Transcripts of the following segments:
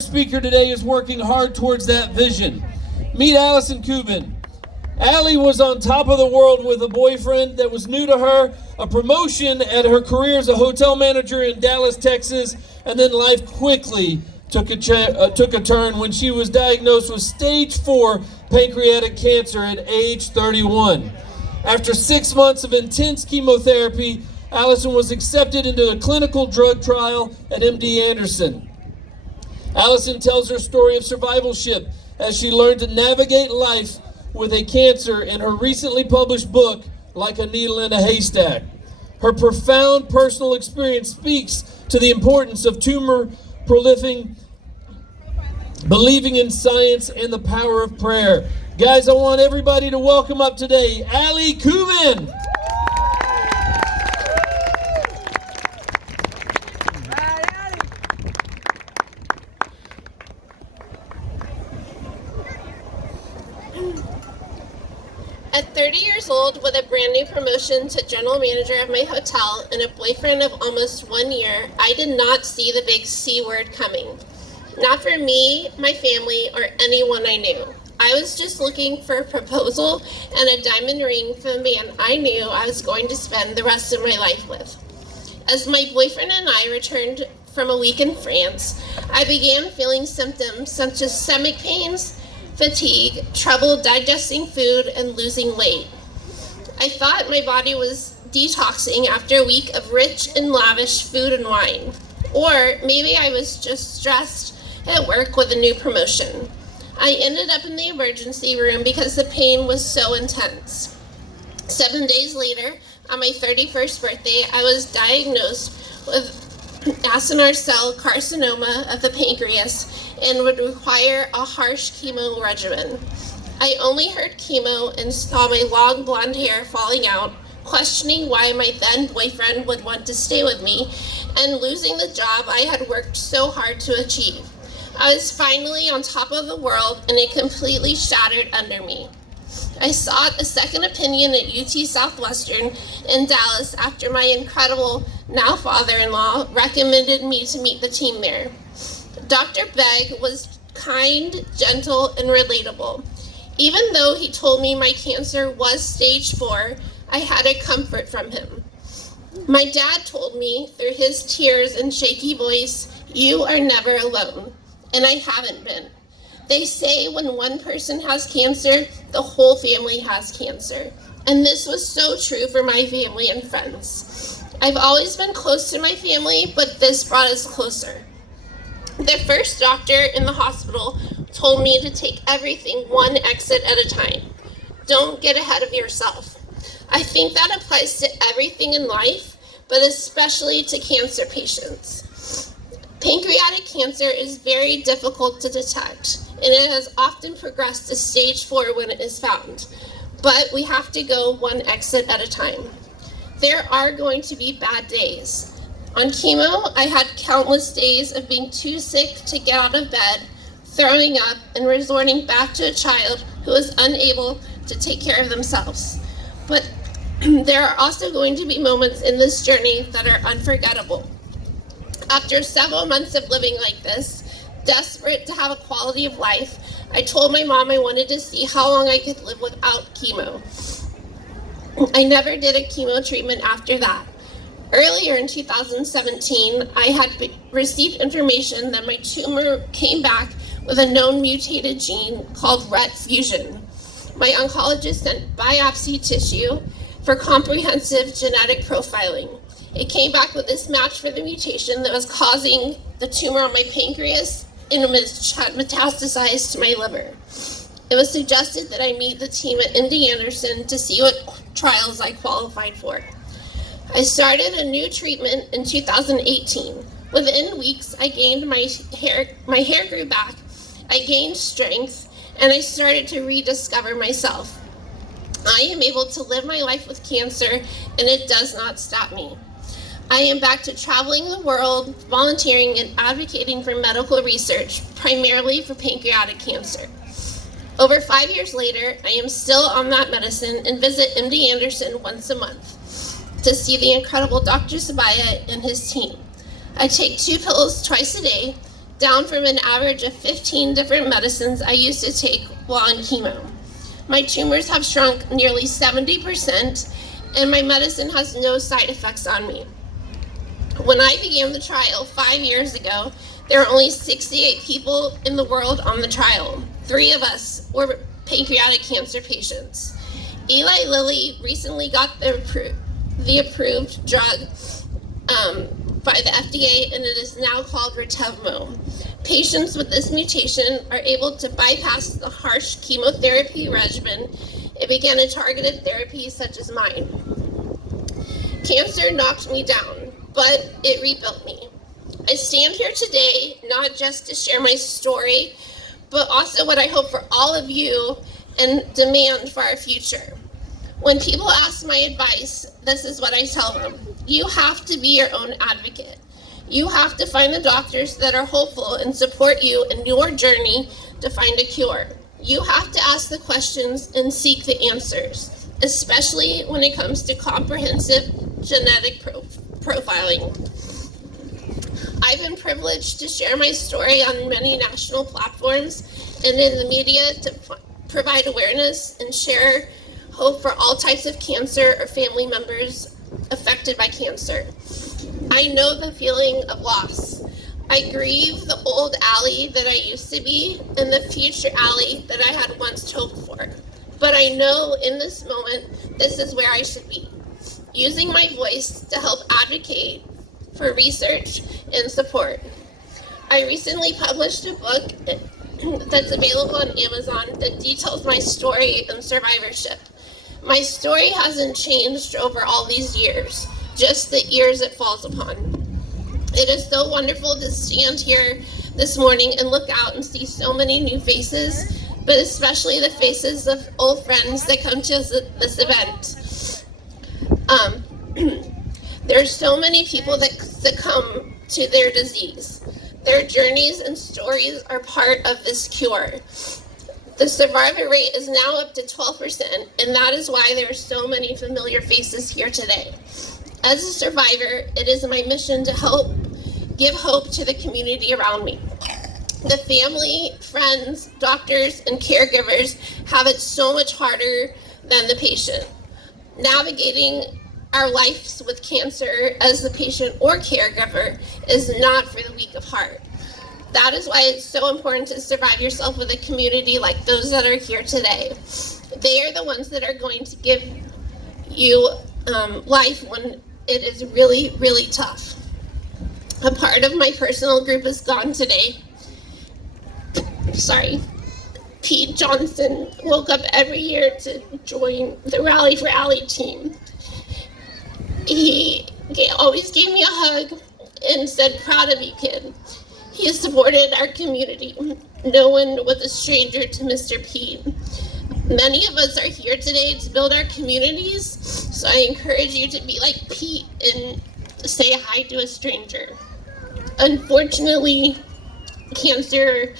Speaker today is working hard towards that vision. Meet Allison Kubin. Alli was on top of the world with a boyfriend that was new to her, a promotion at her career as a hotel manager in Dallas, Texas, and then life quickly took a turn when she was diagnosed with stage 4 pancreatic cancer at age 31. After 6 months of intense chemotherapy, Allison was accepted into a clinical drug trial at MD Anderson. Allison tells her story of survivalship as she learned to navigate life with a cancer in her recently published book, Like a Needle in a Haystack. Her profound personal experience speaks to the importance of tumor prolific, believing in science and the power of prayer. Guys, I want everybody to welcome up today, Alli Kubin. At 30 years old, with a brand new promotion to general manager of my hotel and a boyfriend of almost 1 year, I did not see the big C word coming. Not for me, my family, or anyone I knew. I was just looking for a proposal and a diamond ring from a man I knew I was going to spend the rest of my life with. As my boyfriend and I returned from a week in France, I began feeling symptoms such as stomach pains, fatigue, trouble digesting food, and losing weight. I thought my body was detoxing after a week of rich and lavish food and wine. Or maybe I was just stressed at work with a new promotion. I ended up in the emergency room because the pain was so intense. 7 days later, on my 31st birthday, I was diagnosed with acinar cell carcinoma of the pancreas and would require a harsh chemo regimen. I only heard chemo and saw my long blonde hair falling out, questioning why my then boyfriend would want to stay with me, and losing the job I had worked so hard to achieve. I was finally on top of the world and it completely shattered under me. I sought a second opinion at UT Southwestern in Dallas after my incredible now father-in-law recommended me to meet the team there. Dr. Begg was kind, gentle, and relatable. Even though he told me my cancer was stage 4, I had a comfort from him. My dad told me through his tears and shaky voice, "You are never alone," and I haven't been. They say when one person has cancer, the whole family has cancer. And this was so true for my family and friends. I've always been close to my family, but this brought us closer. The first doctor in the hospital told me to take everything one exit at a time. Don't get ahead of yourself. I think that applies to everything in life, but especially to cancer patients. Pancreatic cancer is very difficult to detect, and it has often progressed to stage 4 when it is found. But we have to go one exit at a time. There are going to be bad days. On chemo, I had countless days of being too sick to get out of bed, throwing up, and resorting back to a child who was unable to take care of themselves. But there are also going to be moments in this journey that are unforgettable. After several months of living like this, desperate to have a quality of life, I told my mom I wanted to see how long I could live without chemo. I never did a chemo treatment after that. Earlier in 2017, I had received information that my tumor came back with a known mutated gene called RET fusion. My oncologist sent biopsy tissue for comprehensive genetic profiling. It came back with this match for the mutation that was causing the tumor on my pancreas and it metastasized to my liver. It was suggested that I meet the team at MD Anderson to see what trials I qualified for. I started a new treatment in 2018. Within weeks, I gained my hair grew back, I gained strength, and I started to rediscover myself. I am able to live my life with cancer, and it does not stop me. I am back to traveling the world, volunteering, and advocating for medical research, primarily for pancreatic cancer. Over 5 years later, I am still on that medicine and visit MD Anderson once a month to see the incredible Dr. Sabaya and his team. I take 2 pills twice a day, down from an average of 15 different medicines I used to take while on chemo. My tumors have shrunk nearly 70%, and my medicine has no side effects on me. When I began the trial 5 years ago, there were only 68 people in the world on the trial. 3 of us were pancreatic cancer patients. Eli Lilly recently got the approved drug by the FDA, and it is now called Retevmo. Patients with this mutation are able to bypass the harsh chemotherapy regimen and begin a targeted therapy such as mine. Cancer knocked me down, but it rebuilt me. I stand here today not just to share my story, but also what I hope for all of you and demand for our future. When people ask my advice, this is what I tell them. You have to be your own advocate. You have to find the doctors that are hopeful and support you in your journey to find a cure. You have to ask the questions and seek the answers, especially when it comes to comprehensive genetic profiling. I've been privileged to share my story on many national platforms and in the media to provide awareness and share hope for all types of cancer or family members affected by cancer. I know the feeling of loss. I grieve the old Alli that I used to be and the future Alli that I had once hoped for. But I know in this moment, this is where I should be, using my voice to help advocate for research and support. I recently published a book that's available on Amazon that details my story and survivorship. My story hasn't changed over all these years, just the years it falls upon. It is so wonderful to stand here this morning and look out and see so many new faces, but especially the faces of old friends that come to this event. There's so many people that succumb to their disease. Their journeys and stories are part of this cure. The survivor rate is now up to 12%, and that is why there are so many familiar faces here today. As a survivor, it is my mission to help give hope to the community around me. The family, friends, doctors, and caregivers have it so much harder than the patient. Navigating our lives with cancer as the patient or caregiver is not for the weak of heart. That is why it's so important to survive yourself with a community like those that are here today. They are the ones that are going to give you life when it is really, really tough. A part of my personal group is gone today. Pete Johnson woke up every year to join the Rally for Alli team. He always gave me a hug and said, "Proud of you, kid." He has supported our community. No one was a stranger to Mr. Pete. Many of us are here today to build our communities, so I encourage you to be like Pete and say hi to a stranger. Unfortunately, cancer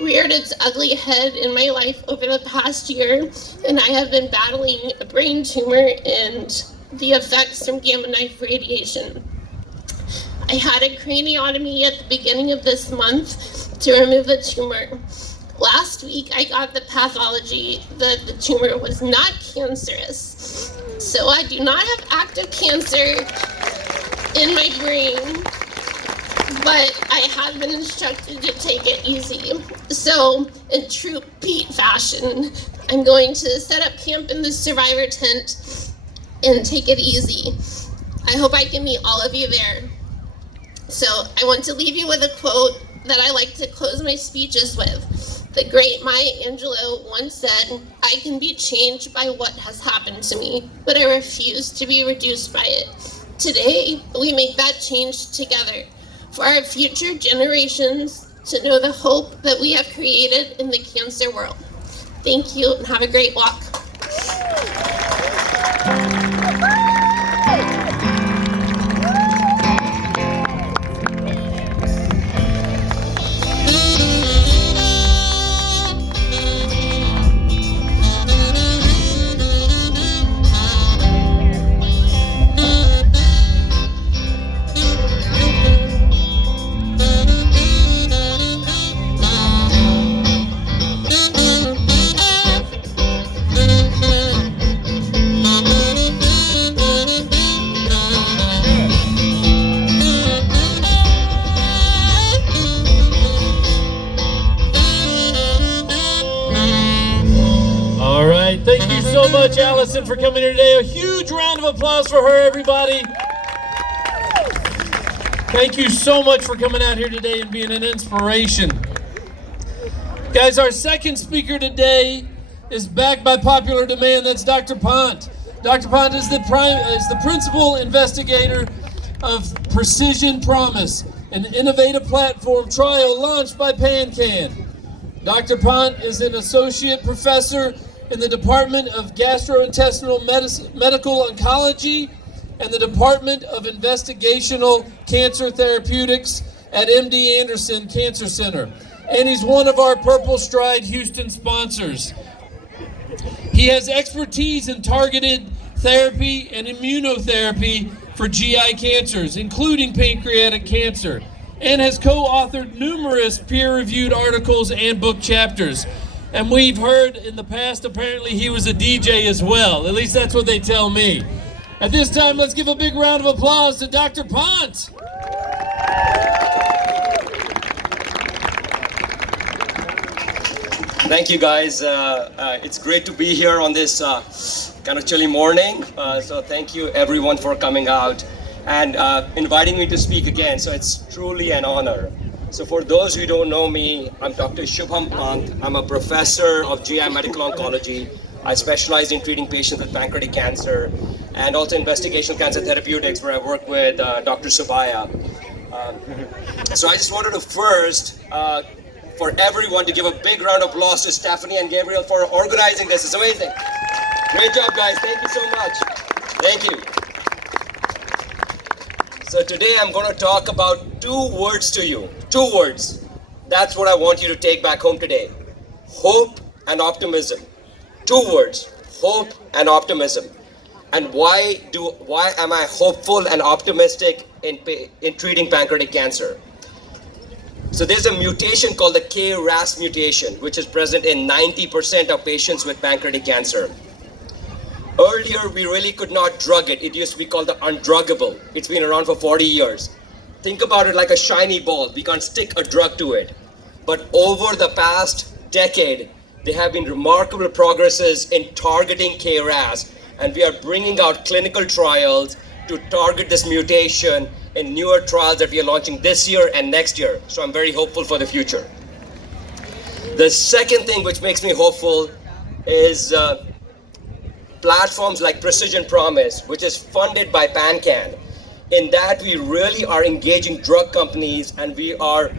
reared its ugly head in my life over the past year, and I have been battling a brain tumor and the effects from gamma knife radiation. I had a craniotomy at the beginning of this month to remove the tumor. Last week, I got the pathology that the tumor was not cancerous. So I do not have active cancer in my brain, but I have been instructed to take it easy. So in true Pete fashion, I'm going to set up camp in the survivor tent and take it easy. I hope I can meet all of you there. So I want to leave you with a quote that I like to close my speeches with. The great Maya Angelou once said, "I can be changed by what has happened to me, but I refuse to be reduced by it." Today, we make that change together for our future generations to know the hope that we have created in the cancer world. Thank you and have a great walk. so much, Allison, for coming here today. A huge round of applause for her, everybody. Thank you so much for coming out here today and being an inspiration. Guys, our second speaker today is back by popular demand. That's Dr. Pant. Dr. Pant is the principal investigator of Precision Promise, an innovative platform trial launched by PanCan. Dr. Pant is an associate professor in the Department of Gastrointestinal Medical Oncology and the Department of Investigational Cancer Therapeutics at MD Anderson Cancer Center. And he's one of our Purple Stride Houston sponsors. He has expertise in targeted therapy and immunotherapy for GI cancers, including pancreatic cancer, and has co-authored numerous peer-reviewed articles and book chapters. And we've heard in the past, apparently he was a DJ as well. At least that's what they tell me. At this time, let's give a big round of applause to Dr. Pant. Thank you, guys. It's great to be here on this kind of chilly morning. So thank you, everyone, for coming out and inviting me to speak again. So it's truly an honor. So for those who don't know me, I'm Dr. Shubham Pant. I'm a professor of GI medical oncology. I specialize in treating patients with pancreatic cancer and also investigational cancer therapeutics, where I work with Dr. Subaya. So I just wanted to first, for everyone, to give a big round of applause to Stephanie and Gabriel for organizing this. It's amazing. Great job, guys. Thank you so much. Thank you. So today I'm going to talk about 2 words to you. 2 words. That's what I want you to take back home today. Hope and optimism. 2 words. Hope and optimism. And why am I hopeful and optimistic in treating pancreatic cancer? So there's a mutation called the KRAS mutation, which is present in 90% of patients with pancreatic cancer. Earlier, we really could not drug it. It used to be called the undruggable. It's been around for 40 years. Think about it like a shiny ball. We can't stick a drug to it. But over the past decade, there have been remarkable progresses in targeting KRAS, and we are bringing out clinical trials to target this mutation in newer trials that we are launching this year and next year. So I'm very hopeful for the future. The second thing which makes me hopeful is platforms like Precision Promise, which is funded by PanCan. In that, we really are engaging drug companies, and we are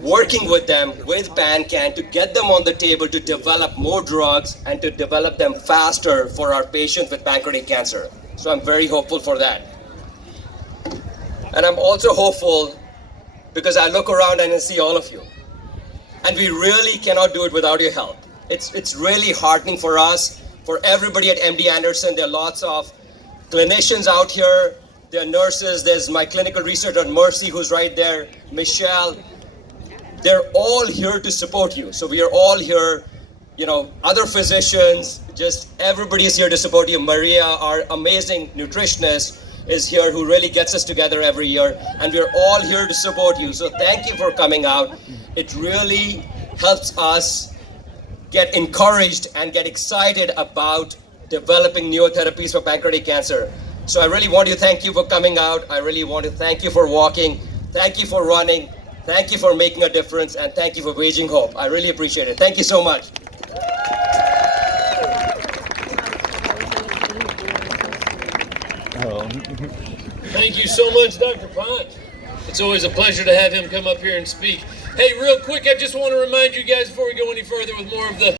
working with them, with PanCan, to get them on the table to develop more drugs and to develop them faster for our patients with pancreatic cancer. So I'm very hopeful for that. And I'm also hopeful because I look around and I see all of you. And we really cannot do it without your help. It's really heartening for us, for everybody at MD Anderson. There are lots of clinicians out here. There are nurses. There's my clinical researcher, Mercy, who's right there. Michelle. They're all here to support you. So we are all here, other physicians, just everybody is here to support you. Maria, our amazing nutritionist, is here, who really gets us together every year. And we're all here to support you. So thank you for coming out. It really helps us get encouraged and get excited about developing newer therapies for pancreatic cancer. So I really want to thank you for coming out. I really want to thank you for walking. Thank you for running. Thank you for making a difference. And thank you for waging hope. I really appreciate it. Thank you so much. Thank you so much, Dr. Pant. It's always a pleasure to have him come up here and speak. Hey, real quick, I just want to remind you guys before we go any further with more of the